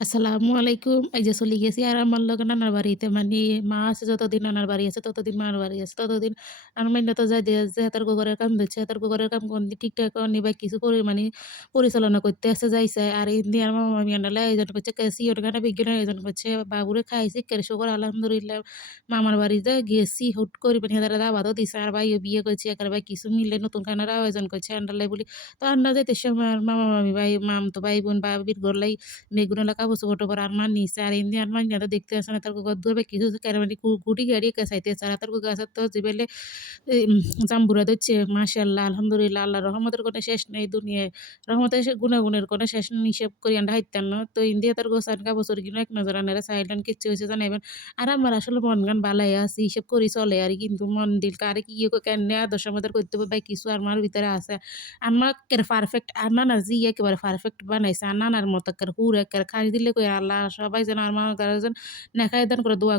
আসসালামু আলাইকুম। এই যে চলে গেছি আর আমার লগে নানার বাড়িতে মানে মা আছে যতদিন নানার বাড়ি আছে ততদিন মার বাড়ি আছে ততদিন আর মাইন্না তো যাই দিয়া যে তার ঘরের কাম দিচ্ছে তার ঘরের কাম কোন ঠিকঠাক করনি বা কিছু করে মানে পরিচালনা করতে আছে যাইছে আর ইন্দি আর মামা মামি আন্ডালে আয়োজন করছে কেসি ওখানে বিজ্ঞান আয়োজন করছে বাবুরে খাইছি কেরে শুকর আলহামদুলিল্লাহ মামার বাড়িতে গেছি হুট করে মানে তারা দাওয়াতও দিছে আর ভাইও বিয়ে করছে একের ভাই কিছু মিলে নতুন খানার আয়োজন করছে আন্ডালে বলি তো আন্ডা যাইতে সময় আর মামা মামি ভাই মামতো ভাই বোন বাবির ঘরলাই মেয়েগুলা কাপড়-চোপড় টোপর আরমান নিছে। আর ইন্দি আরমান যাতে দেখতে আসে না তার গদ্দর কিছু ক্যারামানি গুটি গাড়ি চাইতেছে আর তার গাছের তো জিবেলে জাম্বুরা ধরছে মাশাআল্লাহ আলহামদুলিল্লাহ আল্লাহর রহমতের কোনো শেষ নেই দুনিয়ায়। রহমতের গুণাগুণের কোনো শেষ নেই হিসাব করি আন্ডা হাইতাম না। তো ইন্দিয়া তার গোছান কাপড় কিনো এক নজর আনারা চাইলেন কিচ্ছু হইছে জানাইবেন। আর আমার আসলে মন গান বালাই আছে হিসাব করি চলে আর কিন্তু মন দিল কারে কি কেনে আদর্শের মধ্যে করতে হবে বা কিছু আমার ভিতরে আছে। আম্মা একেবারে পারফেক্ট আর নানা জি একেবারে পারফেক্ট বানাইছে। আর নানার মতো একেবারে হুর একেবারে খাই দিলে কই আল্লাহ সবাই যেন আমার যেন নেখায় দান করে দোয়া